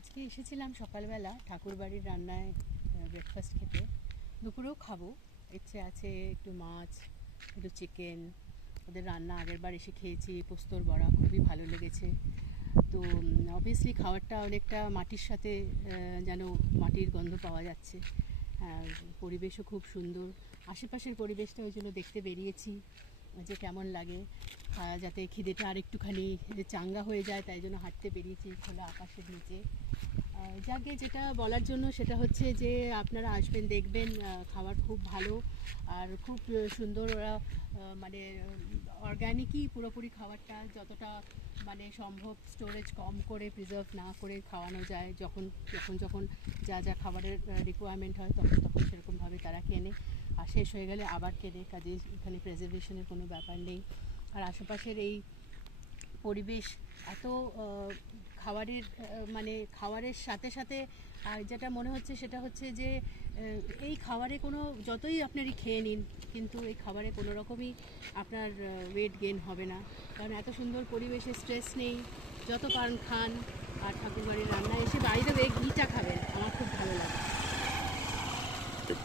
আজকে এসেছিলাম সকালবেলা ঠাকুরবাড়ির রান্নায় ব্রেকফাস্ট খেতে। দুপুরেও খাবো, ইচ্ছে আছে একটু মাছ, একটু চিকেন। ওদের রান্না আগের বার এসে খেয়েছি, পোস্তর বড়া খুবই ভালো লেগেছে। তো অবভিয়াসলি খাবারটা অনেকটা মাটির সাথে যেন মাটির গন্ধ পাওয়া যাচ্ছে। আর পরিবেশও খুব সুন্দর, আশেপাশের পরিবেশটা ওই জন্য দেখতে বেরিয়েছি যে কেমন লাগে, যাতে খিদেটা আর একটুখানি চাঙ্গা হয়ে যায়, তাই জন্য হাঁটতে বেরিয়েছি খোলা আকাশের নিচে। যাকে যেটা বলার জন্য সেটা হচ্ছে যে আপনারা আসবেন, দেখবেন খাবার খুব ভালো আর খুব সুন্দর। ওরা মানে অর্গ্যানিকই পুরোপুরি খাবারটা, যতটা মানে সম্ভব স্টোরেজ কম করে, প্রিজার্ভ না করে খাওয়ানো যায়। যখন যখন যখন যা যা খাবারের রিকোয়ারমেন্ট হয় তখন তখন সেরকমভাবে তারা কেনে, আর শেষ হয়ে গেলে আবার কেনে, কাজে এখানে প্রেজার্ভেশনের কোনো ব্যাপার নেই। আর আশেপাশের এই পরিবেশ এত খাবারের মানে খাবারের সাথে সাথে যেটা মনে হচ্ছে সেটা হচ্ছে যে এই খাবারে কোনো যতই আপনারই খেয়ে নিন, কিন্তু এই খাবারে কোনো রকমই আপনার ওয়েট গেইন হবে না, কারণ এত সুন্দর পরিবেশে স্ট্রেস নেই, যত পারেন খান। আর ঠাকুরবাড়ির রান্না এসে বাড়িতে ঘিটা খাবেন, আমার খুব ভালো লাগে।